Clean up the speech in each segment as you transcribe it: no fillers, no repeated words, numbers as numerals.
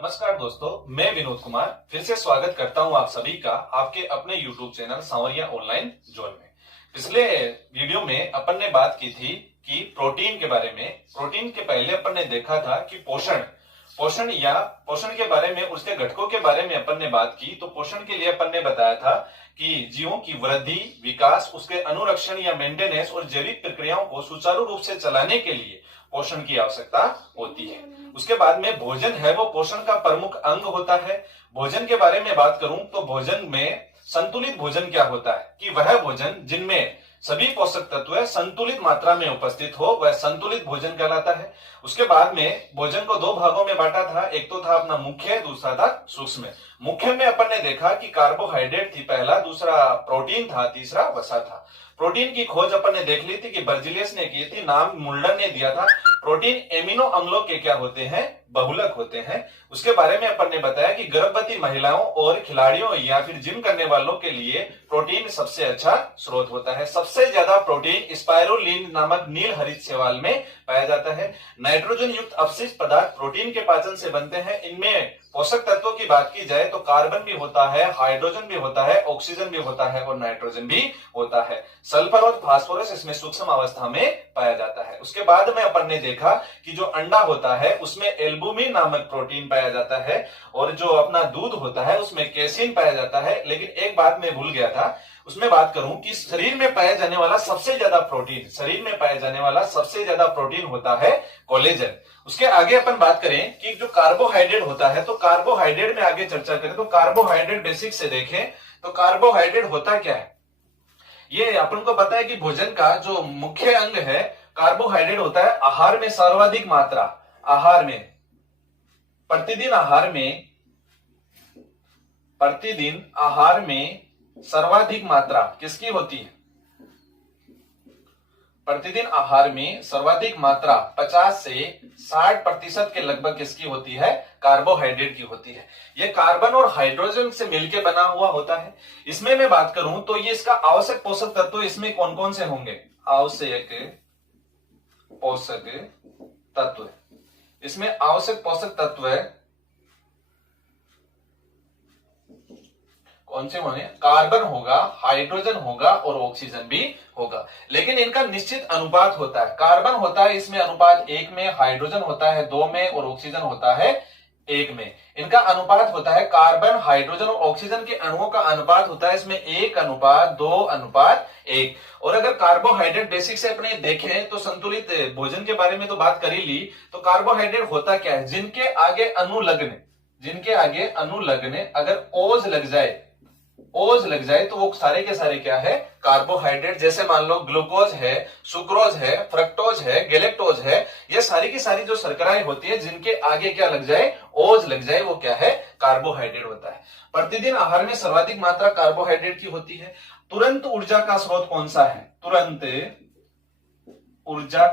नमस्कार दोस्तों, मैं विनोद कुमार फिर से स्वागत करता हूं आप सभी का आपके अपने YouTube चैनल सांवरिया ऑनलाइन जोन में। पिछले वीडियो में अपन ने बात की थी कि प्रोटीन के बारे में। प्रोटीन के पहले अपन ने देखा था कि पोषण के बारे में, उसके घटकों के बारे में अपन ने बात की। तो पोषण के लिए अपन ने बताया था कि जीवों की वृद्धि, विकास, उसके अनुरक्षण या मेंटेनेंस और जैविक प्रक्रियाओं को सुचारू रूप से चलाने के लिए पोषण की आवश्यकता होती है। उसके बाद में भोजन है, वो पोषण का प्रमुख अंग होता है। भोजन के बारे में बात करूं तो भोजन में संतुलित भोजन क्या होता है कि वह भोजन जिनमें सभी पोषक तत्व संतुलित मात्रा में उपस्थित हो, वह संतुलित भोजन कहलाता है। उसके बाद में भोजन को दो भागों में बांटा था, एक तो था अपना मुख्य, दूसरा था सूक्ष्म। मुख्य में अपन ने देखा कि कार्बोहाइड्रेट थी पहला, दूसरा प्रोटीन था, तीसरा वसा था। प्रोटीन की खोज अपन ने देख ली थी कि बर्जिलियस ने की थी, नाम मुल्डर ने दिया था। प्रोटीन एमिनो अम्लों के क्या होते हैं, बहुलक होते हैं। उसके बारे में अपन ने बताया कि गर्भवती महिलाओं और खिलाड़ियों या फिर जिम करने वालों के लिए प्रोटीन सबसे अच्छा स्रोत होता है। सबसे ज्यादा प्रोटीन स्पाइरुलिन नामक नील हरित शैवाल में पाया जाता है। नाइट्रोजन युक्त अपशिष्ट पदार्थ प्रोटीन के पाचन से बनते हैं। इनमें पोषक तत्वों की बात की जाए तो कार्बन भी होता है, हाइड्रोजन भी होता है, ऑक्सीजन भी होता है और नाइट्रोजन भी होता है। सल्फर और फास्फोरस इसमें सूक्ष्म अवस्था में पाया जाता है। उसके बाद में अपन ने देखा कि जो अंडा होता है उसमें एल्बुमिन नामक प्रोटीन पाया जाता है और जो अपना दूध होता है उसमें कैसीन पाया जाता है। लेकिन एक बात मैं भूल गया था, उसमें बात करूं कि शरीर में पाया जाने वाला सबसे ज्यादा प्रोटीन होता है कोलेजन। उसके आगे अपन बात करें कि जो कार्बोहाइड्रेट होता है, तो कार्बोहाइड्रेट में आगे चर्चा करें तो कार्बोहाइड्रेट बेसिक से देखें तो कार्बोहाइड्रेट होता क्या है। ये अपन को पता है कि भोजन का जो मुख्य अंग है कार्बोहाइड्रेट होता है। आहार में सर्वाधिक मात्रा, प्रतिदिन आहार में सर्वाधिक मात्रा किसकी होती है? प्रतिदिन आहार में सर्वाधिक मात्रा 50 से 60% के लगभग किसकी होती है? कार्बोहाइड्रेट की होती है। यह कार्बन और हाइड्रोजन से मिलकर बना हुआ होता है। इसमें मैं बात करूं तो ये इसका आवश्यक पोषक तत्व इसमें कौन कौन से होंगे? आवश्यक पोषक तत्व, इसमें आवश्यक पोषक तत्व कौन से होंगे? कार्बन होगा, हाइड्रोजन होगा और ऑक्सीजन भी होगा। लेकिन इनका निश्चित अनुपात होता है। कार्बन होता है इसमें अनुपात 1 में, हाइड्रोजन होता है 2 में और ऑक्सीजन होता है 1 में। इनका अनुपात होता है, कार्बन, हाइड्रोजन और ऑक्सीजन के अणुओं का अनुपात होता है इसमें 1:2:1। और अगर कार्बोहाइड्रेट बेसिक से अपने देखें तो संतुलित भोजन के बारे में तो बात कर ही ली। तो कार्बोहाइड्रेट होता क्या है? जिनके आगे अनुलग्न अगर ओज लग जाए तो वो सारे के सारे क्या है? कार्बोहाइड्रेट। जैसे मान लो ग्लूकोज है, सुक्रोज है, फ्रक्टोज है, गैलेक्टोज है, ये सारी की सारी जो शर्कराएं होती है जिनके आगे क्या लग जाए? ओज लग जाए, वो क्या है? कार्बोहाइड्रेट होता है। प्रतिदिन आहार में सर्वाधिक मात्रा कार्बोहाइड्रेट की होती है। तुरंत ऊर्जा का स्रोत कौन सा है? तुरंत ऊर्जा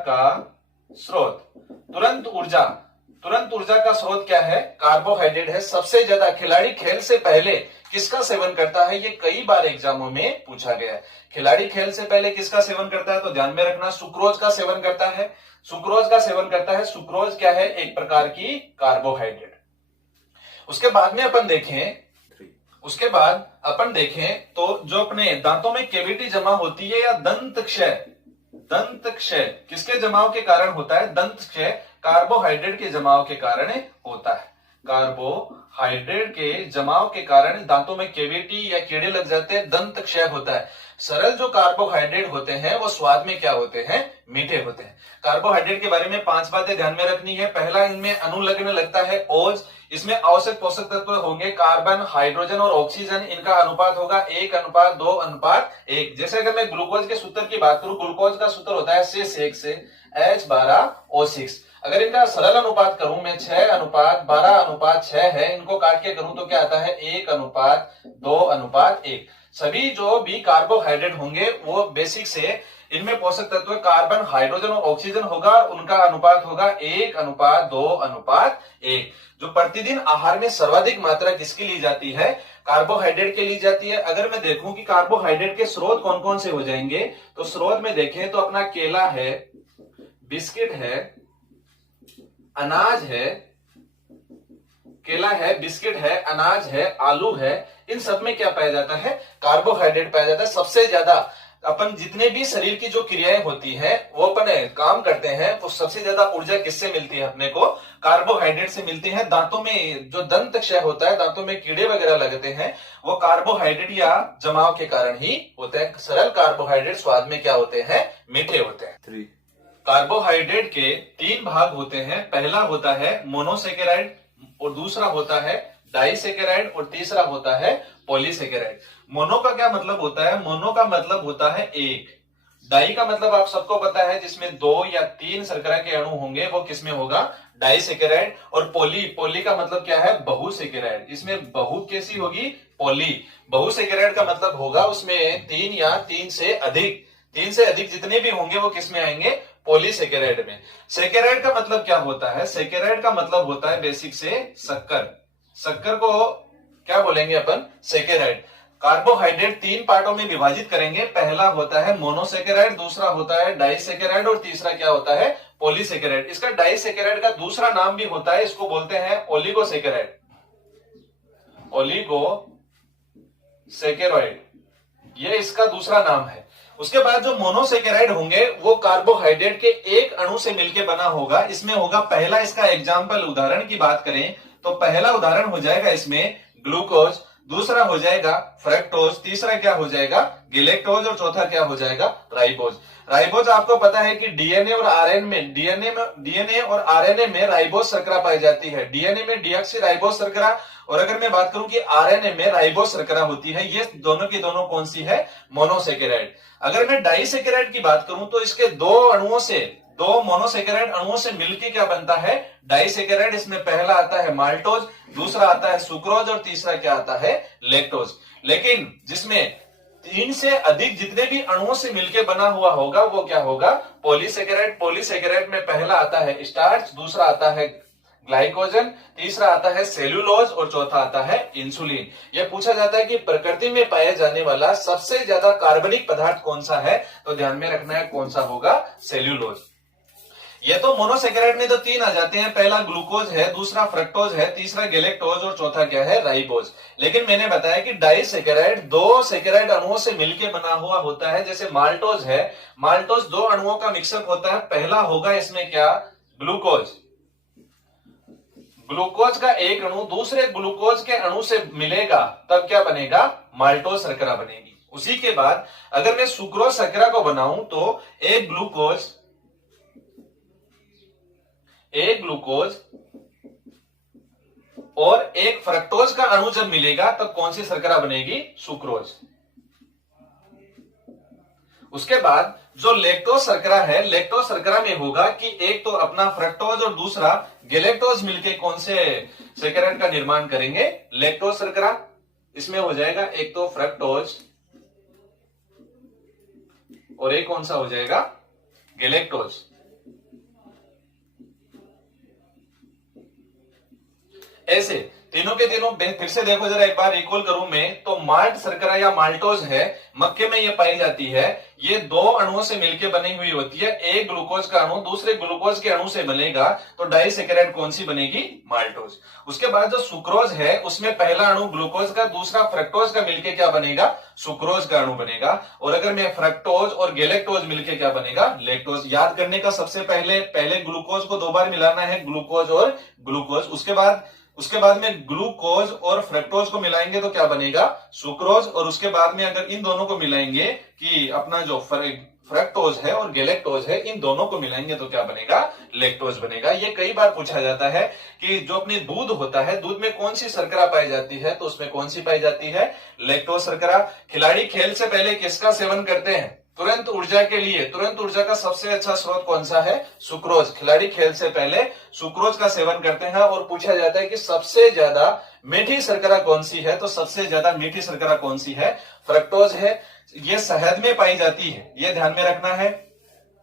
का स्रोत क्या है? कार्बोहाइड्रेट है। सबसे ज्यादा खिलाड़ी खेल से पहले किसका सेवन करता है? ये कई बार एग्जामों में पूछा गया है। खिलाड़ी खेल से पहले किसका सेवन करता है? तो ध्यान में रखना, सुक्रोज का सेवन करता है। सुक्रोज क्या है? एक प्रकार की कार्बोहाइड्रेट। उसके बाद अपन देखें तो जो अपने दांतों में कैविटी जमा होती है या दंत क्षय किसके जमाव के कारण होता है? दंत क्षय कार्बोहाइड्रेट के जमाव के कारण होता है। कार्बोहाइड्रेट के जमाव के कारण दांतों में कैविटी या कीड़े लग जाते हैं, दंत क्षय होता है। सरल जो कार्बोहाइड्रेट होते हैं वो स्वाद में क्या होते हैं? मीठे होते हैं। कार्बोहाइड्रेट के बारे में 5 बातें ध्यान में रखनी है। पहला, इनमें अनुलग्न लगता है ओज। इसमें आवश्यक पोषक तत्व होंगे कार्बन, हाइड्रोजन और ऑक्सीजन। इनका अनुपात होगा 1:2:1। जैसे अगर मैं ग्लूकोज के सूत्र की बात करूं, ग्लूकोज का सूत्र होता है C6 से H12O6। अगर इनका सरल अनुपात करूं मैं 6:12:6 है, इनको काट के करूं तो क्या आता है? 1:2:1। सभी जो भी कार्बोहाइड्रेट होंगे वो बेसिक से इनमें पोषक तत्व कार्बन, हाइड्रोजन और ऑक्सीजन होगा, उनका अनुपात होगा 1:2:1। जो प्रतिदिन आहार में सर्वाधिक मात्रा किसकी ली जाती है? कार्बोहाइड्रेट के ली जाती है। अगर मैं देखूं कि कार्बोहाइड्रेट के स्रोत कौन कौन से हो जाएंगे, तो स्रोत में देखें तो अपना केला है, बिस्किट है, अनाज है, केला है, बिस्किट है, अनाज है, आलू है, इन सब में क्या पाया जाता है? कार्बोहाइड्रेट पाया जाता है। सबसे ज्यादा अपन जितने भी शरीर की जो क्रियाएं होती है वो अपन काम करते हैं, तो सबसे ज्यादा ऊर्जा किससे मिलती है? अपने को कार्बोहाइड्रेट से मिलती है। दांतों में जो दंत क्षय होता है, दांतों में कीड़े वगैरह लगते हैं, वो कार्बोहाइड्रेट या जमाव के कारण ही होते हैं। सरल कार्बोहाइड्रेट स्वाद में क्या होते हैं? मीठे होते हैं। कार्बोहाइड्रेट के 3 भाग होते हैं। पहला होता है मोनोसेकेराइड, और दूसरा होता है डाइसेकेराइड, और तीसरा होता है पॉलीसेकेराइड। मोनो का क्या मतलब होता है? मोनो का मतलब होता है एक। डाई का मतलब आप सबको पता है, जिसमें 2 या 3 शर्करा के अणु होंगे, वो किसमें होगा? डाइसेकेराइड। और पोली का मतलब क्या है? बहुसेकेराइड। इसमें बहु कैसी होगी? पोली। बहुसेकेराइड का मतलब होगा उसमें 3 या 3 से अधिक जितने भी होंगे वो किसमें आएंगे? पॉलीसेकेराइड में। सेकेराइड का मतलब क्या होता है? सेकेराइड का मतलब होता है बेसिक से शक्कर। शक्कर को क्या बोलेंगे अपन? सेकेराइड। कार्बोहाइड्रेट 3 पार्टों में विभाजित करेंगे। पहला होता है मोनोसेकेराइड, दूसरा होता है डाइसेकेराइड, और तीसरा क्या होता है? पॉलीसेकेराइड। इसका डाइसेकेराइड का दूसरा नाम भी होता है, इसको बोलते हैं ओलिगोसेकेराइड। ओलिगोसेकेराइड, ये इसका दूसरा नाम है। उसके बाद जो मोनोसेकेराइड होंगे वो कार्बोहाइड्रेट के एक अणु से मिलकर बना होगा। इसमें होगा पहला, इसका एग्जाम्पल उदाहरण की बात करें तो पहला उदाहरण हो जाएगा इसमें ग्लूकोज, दूसरा हो जाएगा फ्रक्टोज, तीसरा क्या हो जाएगा? गिलेक्टोज, और चौथा क्या हो जाएगा? राइबोज। राइबोज आपको पता है कि डीएनए और आरएनए में राइबोज शर्करा पाई जाती है। डीएनए में डीऑक्सी राइबोज शर्करा, और अगर मैं बात करूं कि आरएनए में राइबोज शर्करा होती है। ये दोनों की दोनों कौन सी है? मोनोसेकेराइड। अगर मैं डाइसेकेराइड की बात करूं तो इसके दो मोनोसेकेराइड अणुओं से मिलकर क्या बनता है? डाइसेकेराइड। इसमें पहला आता है माल्टोज, दूसरा आता है सुक्रोज, और तीसरा क्या आता है? लैक्टोज। लेकिन जिसमें 3 से अधिक जितने भी अणुओं से मिलकर बना हुआ होगा वो क्या होगा? पॉलीसेकेराइड। पॉलीसेकेराइड में पहला आता है स्टार्च, दूसरा आता है ग्लाइकोजन, तीसरा आता है सेल्यूलोज, और चौथा आता है इंसुलिन। यह पूछा जाता है कि प्रकृति में पाया जाने वाला सबसे ज्यादा कार्बनिक पदार्थ कौन सा है? तो ध्यान में रखना है कौन सा होगा? सेल्यूलोज। ये तो मोनोसेकेराइड में तो 3 आ जाते हैं। पहला ग्लूकोज है, दूसरा फ्रक्टोज है, तीसरा गैलेक्टोज, और चौथा क्या है? राइबोज। लेकिन मैंने बताया कि डाइसेकेराइड 2 सेकेराइड अणुओं से मिलकर बना हुआ होता है। जैसे माल्टोज है, माल्टोज 2 अणुओं का मिक्सअप होता है। पहला होगा इसमें क्या? ग्लूकोज। ग्लूकोज का एक अणु दूसरे ग्लूकोज के अणु से मिलेगा, तब क्या बनेगा? माल्टोज शर्करा बनेगी। उसी के बाद अगर मैं सुक्रोज शर्करा को बनाऊं तो एक ग्लूकोज और एक फ्रक्टोज का अणु जब मिलेगा तब कौन सी शर्करा बनेगी? सुक्रोज। उसके बाद जो लैक्टोज शर्करा है, लैक्टोज शर्करा में होगा कि एक तो अपना फ्रक्टोज और दूसरा गैलेक्टोज मिलके कौन से सेकेराइड का निर्माण करेंगे? लैक्टोज शर्करा। इसमें हो जाएगा एक तो फ्रक्टोज और एक कौन सा हो जाएगा? गैलेक्टोज। ऐसे तीनों के तीनों फिर से देखो जरा, एक बार रिकॉल करूं मैं तो माल्ट शर्करा या माल्टोज है, मक्के में ये पाई जाती है। ये 2 अणुओं से मिलकर बनी हुई होती है। एक ग्लूकोज का अणु दूसरे ग्लूकोज के अणु से बनेगा तो डाइसेकेराइड कौन सी बनेगी? माल्टोज। उसके बाद जो सुक्रोज है उसमें पहला अणु ग्लूकोज का, दूसरा फ्रक्टोज का मिलकर क्या बनेगा? सुक्रोज का अणु बनेगा। और अगर मैं फ्रक्टोज और गैलेक्टोज मिलकर क्या बनेगा? लैक्टोज। याद करने का सबसे पहले ग्लूकोज को 2 बार मिलाना है, ग्लूकोज और ग्लूकोज। उसके बाद में ग्लूकोज और फ्रक्टोज को मिलाएंगे तो क्या बनेगा? सुक्रोज। और उसके बाद में अगर इन दोनों को मिलाएंगे कि अपना जो फ्रक्टोज है और गैलेक्टोज है, इन दोनों को मिलाएंगे तो क्या बनेगा? लैक्टोज बनेगा। ये कई बार पूछा जाता है कि जो अपनी दूध होता है, दूध में कौन सी शर्करा पाई जाती है? तो उसमें कौन सी पाई जाती है? लैक्टोज शर्करा। खिलाड़ी खेल से पहले किसका सेवन करते हैं? तुरंत ऊर्जा के लिए। तुरंत ऊर्जा का सबसे अच्छा स्रोत कौन सा है? सुक्रोज। खिलाड़ी खेल से पहले सुक्रोज का सेवन करते हैं। और पूछा जाता है कि सबसे ज्यादा मीठी शर्करा कौन सी है? तो सबसे ज्यादा मीठी शर्करा कौन सी है? फ्रक्टोज है। ये शहद में पाई जाती है, ये ध्यान में रखना है।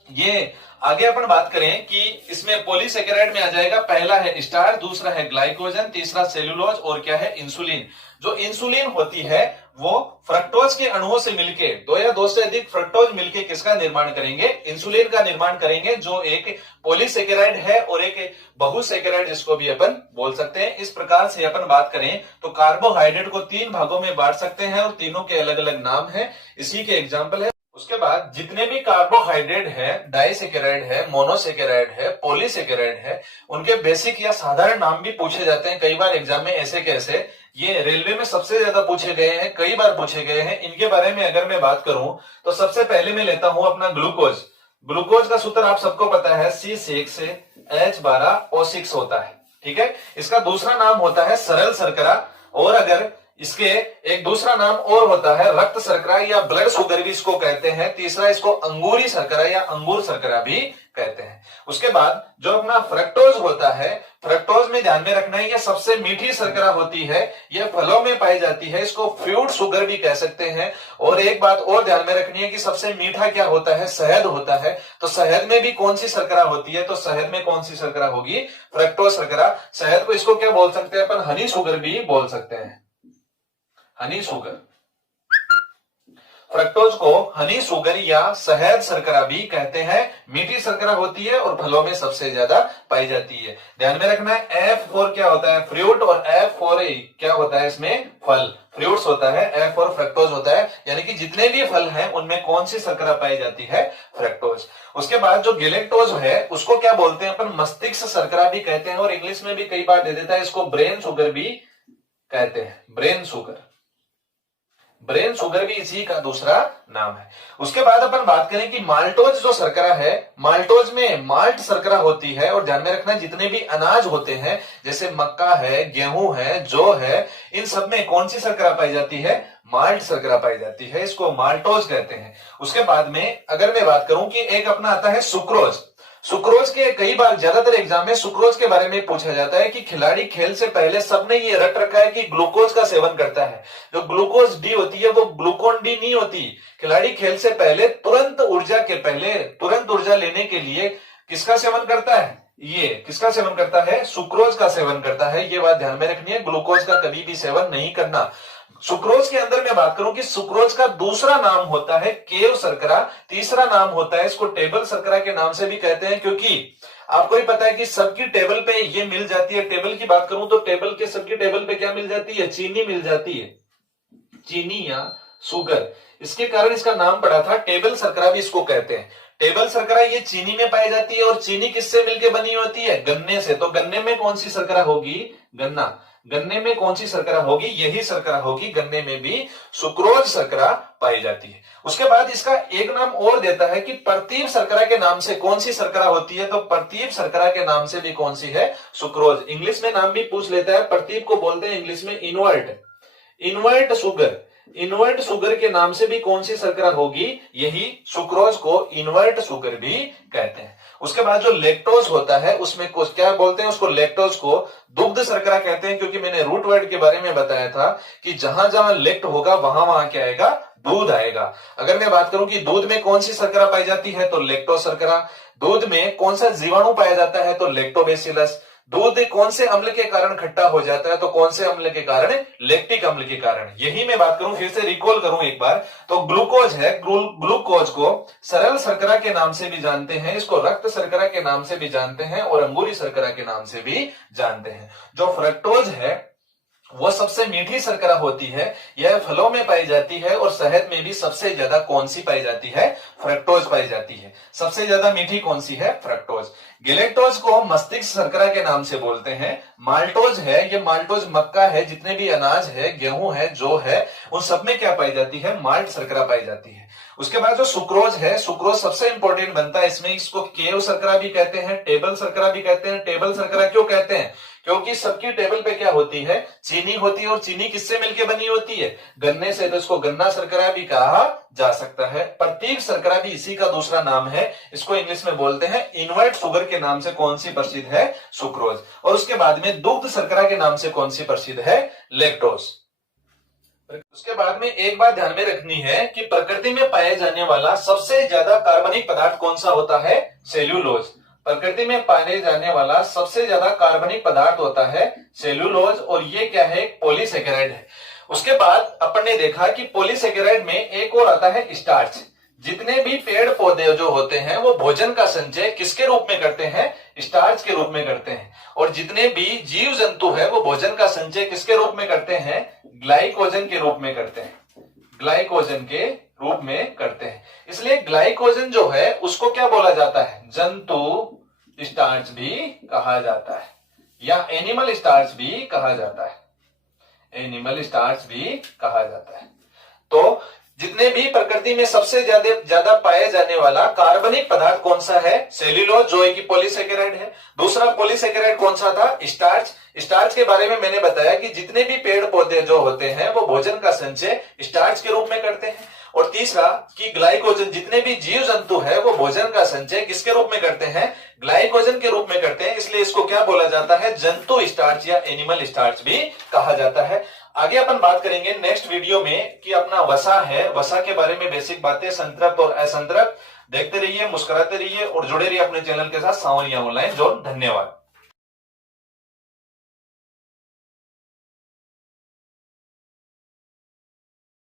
ये आगे अपन बात करें कि इसमें पॉलीसेकेराइड में आ जाएगा, पहला है स्टार्च, दूसरा है ग्लाइकोजन, तीसरा सेल्यूलोज, और क्या है? इंसुलिन। जो इंसुलिन होती है वो फ्रक्टोज के अणुओं से मिलके दो या दो से अधिक फ्रक्टोज मिलके किसका निर्माण करेंगे, इंसुलिन का निर्माण करेंगे, जो एक पॉलीसेकेराइड है और एक बहुसेकेराइड इसको भी अपन बोल सकते हैं। इस प्रकार से अपन बात करें तो कार्बोहाइड्रेट को 3 भागों में बांट सकते हैं और तीनों के अलग अलग नाम है, इसी के एग्जाम्पल है। उसके बाद जितने भी कार्बोहाइड्रेट है, डाइसेकेराइड है, मोनोसेकेराइड है, पॉलीसेकेराइड है, उनके बेसिक या साधारण नाम भी पूछे जाते हैं कई बार एग्जाम में ऐसे कैसे। ये रेलवे में सबसे ज्यादा पूछे गए हैं, कई बार पूछे गए हैं। इनके बारे में अगर मैं बात करूं तो सबसे पहले मैं लेता हूं अपना ग्लूकोज। ग्लूकोज का सूत्र आप सबको पता है C6H12O6 होता है, ठीक है। इसका दूसरा नाम होता है सरल शर्करा, और अगर इसके एक दूसरा नाम और होता है रक्त शर्करा या ब्लड शुगर भी इसको कहते हैं। तीसरा इसको अंगूरी शर्करा या अंगूर शर्करा भी कहते हैं। उसके बाद जो अपना फ्रक्टोज होता है, फ्रक्टोज में ध्यान में रखना है, यह सबसे मीठी शर्करा होती है, यह फलों में पाई जाती है, इसको फ्रूट शुगर भी कह सकते हैं। और एक बात और ध्यान में रखनी है कि सबसे मीठा क्या होता है, शहद होता है। तो शहद में भी कौन सी शर्करा होती है, तो शहद में कौन सी शर्करा होगी, फ्रक्टोज शर्करा। शहद को इसको क्या बोल सकते हैं अपन, हनी शुगर भी बोल सकते हैं, हनी शुगर। फ्रक्टोज को हनी शुगर या शहद शर्करा भी कहते हैं। मीठी शर्करा होती है और फलों में सबसे ज्यादा पाई जाती है। ध्यान में रखना है F4 क्या होता है, फ्रूट, और F4 क्या होता है इसमें, फल, फ्रूट्स होता है, F4 फ्रक्टोज होता है। यानी कि जितने भी फल हैं उनमें कौन सी शर्करा पाई जाती है, फ्रक्टोज। उसके बाद जो गैलेक्टोज है उसको क्या बोलते हैं अपन, मस्तिष्क शर्करा भी कहते हैं, और इंग्लिश में भी कई बार दे देता है इसको ब्रेन शुगर भी कहते हैं, ब्रेन शुगर। ब्रेन शुगर भी इसी का दूसरा नाम है। उसके बाद अपन बात करें कि माल्टोज जो शर्करा है, माल्टोज में माल्ट शर्करा होती है। और ध्यान में रखना जितने भी अनाज होते हैं जैसे मक्का है, गेहूं है, जौ है, इन सब में कौन सी शर्करा पाई जाती है, माल्ट शर्करा पाई जाती है, इसको माल्टोज कहते हैं। उसके बाद में अगर मैं बात करूं कि एक अपना आता है सुक्रोज। सुक्रोज के कई बार ज्यादातर एग्जाम में सुक्रोज के बारे में पूछा जाता है कि खिलाड़ी खेल से पहले सबने ये रट रखा है कि ग्लूकोज का सेवन करता है। जो ग्लूकोज डी होती है वो ग्लूकोन डी नहीं होती। खिलाड़ी खेल से पहले तुरंत ऊर्जा लेने के लिए किसका सेवन करता है, ये किसका सेवन करता है, सुक्रोज का सेवन करता है। ये बात ध्यान में रखनी है, ग्लूकोज का कभी भी सेवन नहीं करना। सुक्रोज के अंदर मैं बात करूं कि सुक्रोज का दूसरा नाम होता है केव शर्करा, तीसरा नाम होता है इसको टेबल शर्करा के नाम से भी कहते हैं, क्योंकि आपको ही पता है कि सबकी टेबल पे ये मिल जाती है। टेबल की बात करूं तो टेबल के सबकी टेबल पे क्या मिल जाती है, चीनी मिल जाती है, चीनी या शुगर। इसके कारण इसका नाम पड़ा था टेबल शर्करा भी इसको कहते हैं। टेबल शर्करा ये चीनी में पाई जाती है, और चीनी किससे मिलकर बनी होती है, गन्ने से। तो गन्ने में कौन सी शर्करा होगी, गन्ना। गन्ने में कौन सी शर्करा होगी, यही शर्करा होगी, गन्ने में भी सुक्रोज शर्करा पाई जाती है। उसके बाद इसका एक नाम और देता है कि प्रतीप शर्करा के नाम से कौन सी शर्करा होती है, तो प्रतीप शर्करा के नाम से भी कौन सी है, सुक्रोज। इंग्लिश में नाम भी पूछ लेता है, प्रतीप को बोलते हैं इंग्लिश में इनवर्ट शुगर। इनवर्ट शुगर के नाम से भी कौन सी शर्करा होगी, यही सुक्रोज को इनवर्ट शुगर भी कहते हैं। उसके बाद जो लैक्टोज होता है उसमें क्या बोलते हैं, उसको लैक्टोज को दुग्ध शर्करा कहते हैं, क्योंकि मैंने रूट वर्ड के बारे में बताया था कि जहां जहां लेक्ट होगा वहां वहां क्या आएगा, दूध आएगा। अगर मैं बात करूं कि दूध में कौन सी शर्करा पाई जाती है, तो लैक्टोज शर्करा। दूध में कौन सा जीवाणु पाया जाता है, तो लैक्टोबैसिलस। दूध कौन से अम्ल के कारण खट्टा हो जाता है, तो कौन से अम्ल के कारण, लैक्टिक अम्ल के कारण। यही मैं बात करूं, फिर से रिकॉल करूं एक बार, तो ग्लूकोज है, ग्लूकोज को सरल शर्करा के नाम से भी जानते हैं, इसको रक्त शर्करा के नाम से भी जानते हैं, और अंगूरी शर्करा के नाम से भी जानते हैं। जो फ्रक्टोज है वो सबसे मीठी शर्करा होती है, यह फलों में पाई जाती है, और शहद में भी सबसे ज्यादा कौन सी पाई जाती है, फ्रक्टोज पाई जाती है। सबसे ज्यादा मीठी कौन सी है, फ्रक्टोज। गैलेक्टोज को मस्तिष्क शर्करा के नाम से बोलते हैं। माल्टोज है, ये माल्टोज मक्का है, जितने भी अनाज है, गेहूं है, जौ है, उन सब में क्या पाई जाती है, माल्ट शर्करा पाई जाती है। उसके बाद जो सुक्रोज है, सुक्रोज सबसे इंपॉर्टेंट बनता है इसमें, इसको केव शर्करा भी कहते हैं, टेबल शर्करा भी कहते हैं। टेबल शर्करा क्यों कहते हैं, क्योंकि सबकी टेबल पे क्या होती है, चीनी होती है, और चीनी किससे मिलके बनी होती है, गन्ने से, तो इसको गन्ना शर्करा भी कहा जा सकता है। प्रतीक शर्करा भी इसी का दूसरा नाम है, इसको इंग्लिश में बोलते हैं इनवर्ट शुगर के नाम से कौन सी प्रसिद्ध है, सुक्रोज। और उसके बाद में दुग्ध शर्करा के नाम से कौन सी प्रसिद्ध है, लैक्टोज। उसके बाद में एक बात ध्यान में रखनी है कि प्रकृति में पाए जाने वाला सबसे ज्यादा कार्बनिक पदार्थ कौन सा होता है, सेल्यूलोज। प्रकृति में पाए जाने वाला सबसे ज्यादा कार्बनिक पदार्थ होता है सेल्यूलोज, और ये क्या है, पॉलीसेकेराइड है। उसके बाद अपन ने देखा कि पॉलीसेकेराइड में एक और आता है स्टार्च। जितने भी पेड़ पौधे जो होते हैं वो भोजन का संचय किसके रूप में करते हैं? स्टार्च के रूप में करते हैं। और जितने भी जीव जंतु है वो भोजन का संचय किसके रूप में करते हैं? ग्लाइकोजन के रूप में करते हैं, ग्लाइकोजन के रूप में करते हैं। इसलिए ग्लाइकोजन जो है उसको क्या बोला जाता है? जंतु स्टार्च भी कहा जाता है या एनिमल स्टार्च भी कहा जाता है, एनिमल स्टार्च भी कहा जाता है। तो जितने भी प्रकृति में सबसे ज्यादा पाए जाने वाला कार्बनिक पदार्थ कौन सा है? सेल्यूलोज, जो एक पॉलीसेकेराइड है। दूसरा पॉलीसेकेराइड कौन सा था? स्टार्च। स्टार्च के बारे में मैंने बताया कि जितने भी पेड़ पौधे जो होते हैं वो भोजन का संचय स्टार्च के रूप में करते हैं। और तीसरा कि ग्लाइकोजन, जितने भी जीव जंतु है वो भोजन का संचय किसके रूप में करते हैं? ग्लाइकोजन के रूप में करते हैं। इसलिए इसको क्या बोला जाता है? जंतु स्टार्च या एनिमल स्टार्च भी कहा जाता है। आगे अपन बात करेंगे नेक्स्ट वीडियो में कि अपना वसा है, वसा के बारे में बेसिक बातें, संतृप्त और असंतृप्त। देखते रहिए, मुस्कुराते रहिए और जुड़े रहिए अपने चैनल के साथ सांवरिया ऑनलाइन जोन। धन्यवाद।